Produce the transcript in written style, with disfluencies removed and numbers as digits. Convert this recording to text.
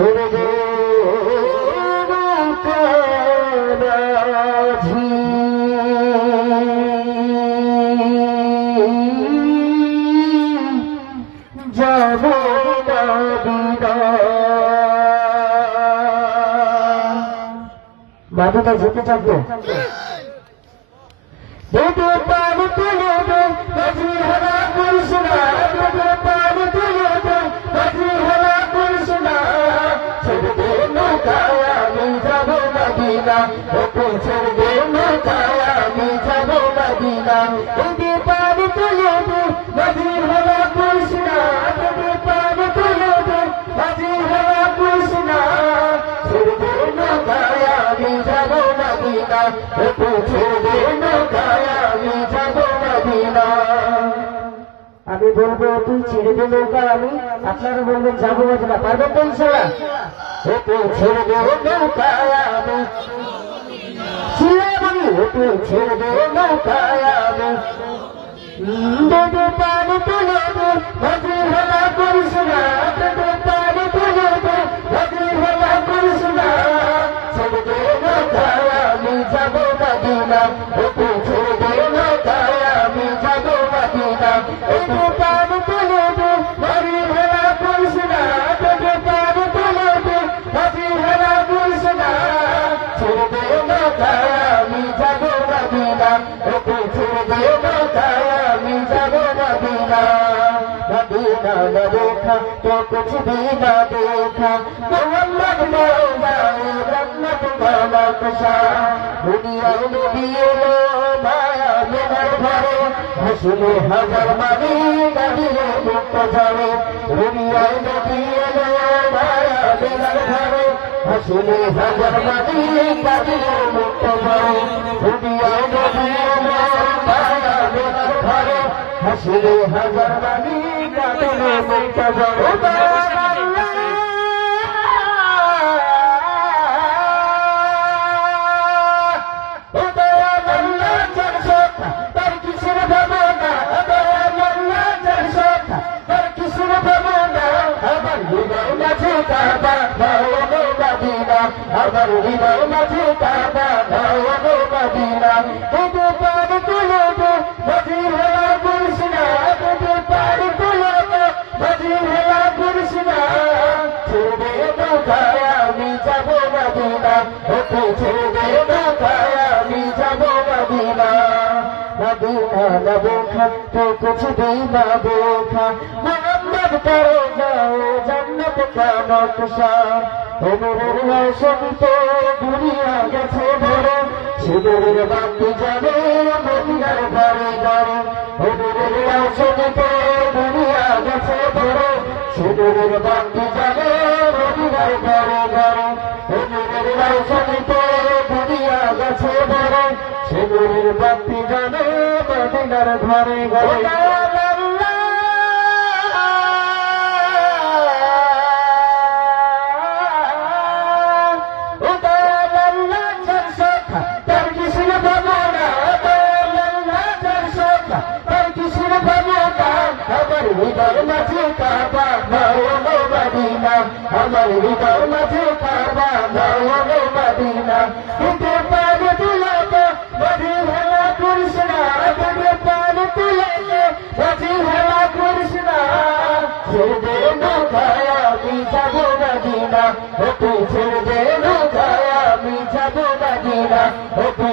ছেড়ে দে নৌকাবাজি যাব মাথাটা যেতে চাপবো দুটো পান তুলে দে বাজি হারা করিস না দুটো পান তুলে দে বাজি হারা করিস না ছেড়ে দে নৌকায় আমি যাব মদিনা ওকে ছেড়ে দে নৌকায় আমি যাব মদিনা দুটো পান তুলে দে বাজি হারা করিস না দুটো পান তুলে দে বাজি হারা করিস না ছেড়ে দে নৌকায় আমি যাব মদিনা ওকে ছেড়ে দে নৌকায় আমি যাব মদিনা। আমি বলবো তুই ছেড়ে দে নৌকা আমি আপনারা বলবেন যাবো মদিনা পারবেন তো ইনশাআল্লাহ ওকে ছেড়ে দে নৌকায় আমি চিল্লাবনি ওকে ছেড়ে দে নৌকায় আমি দুটো পানি তুলে দে বাজি হেলা করিস না দুটো পানি তুলে দে বাজি হেলা করিস না ছেড়ে দে নৌকায় আমি যাব মদিনা ওকে ছেড়ে দে নৌকায় আমি যাব মদিনা দুটো পানি তুলে দে বাজি হেলা করিস না দুটো পানি তুলে দে বাজি হেলা করিস না ছেড়ে দে নৌকায় আমি যাব মদিনা ওকে ছেড়ে দে নৌকায় আমি যাব মদিনা मदीना न देखा तो कुछ भी न देखा मोहम्मद मौला रहमत का नक्शा दुनिया में दिए लो माया में भरे हंसले हजार मानी नदियों मुक्त जावे दुनिया में दिए लो माया में भरे हंसले हजार मानी नदियों मुक्त जावे दुनिया में दिए लो माया में भरे हंसले हजार मानी अगर हृदय मझे काबा भावो मदीना तुझे पार तुले दो मजी हला गुरसना तुझे पार तुले दो मजी हला गुरसना छेड़े नौकाय আমি যাব মদিনা ওকে ছেড়ে নৌকায় আমি যাব মদিনা मदीना न देखा तो कुछ भी न देखा मोहम्मद करो जाओ जन्नत का नक्शा সবিত দুনিয়া গেছে ধরে সিঁদুরের বাতি জানে মদিনার ঘরে ঘরে সবিত দুনিয়া গেছে ধরে সিঁদুরের বাতি জানে মদিনার ঘরে ঘরে সবিত দুনিয়া গেছে ধরে সিঁদুরের বাতি জানে মদিনার ঘরে ঘরে हृदय मझे काबा भावो मदीना हमारे हृदय मझे काबा भावो मदीना तुझे पान तुले दे बड़ी हला कृष्णा तुझे पान तुले दे बड़ी हला कृष्णा ছেড়ে দে নৌকায় আমি যাব মদিনা ওকে ছেড়ে দে নৌকায় আমি যাব মদিনা ওকে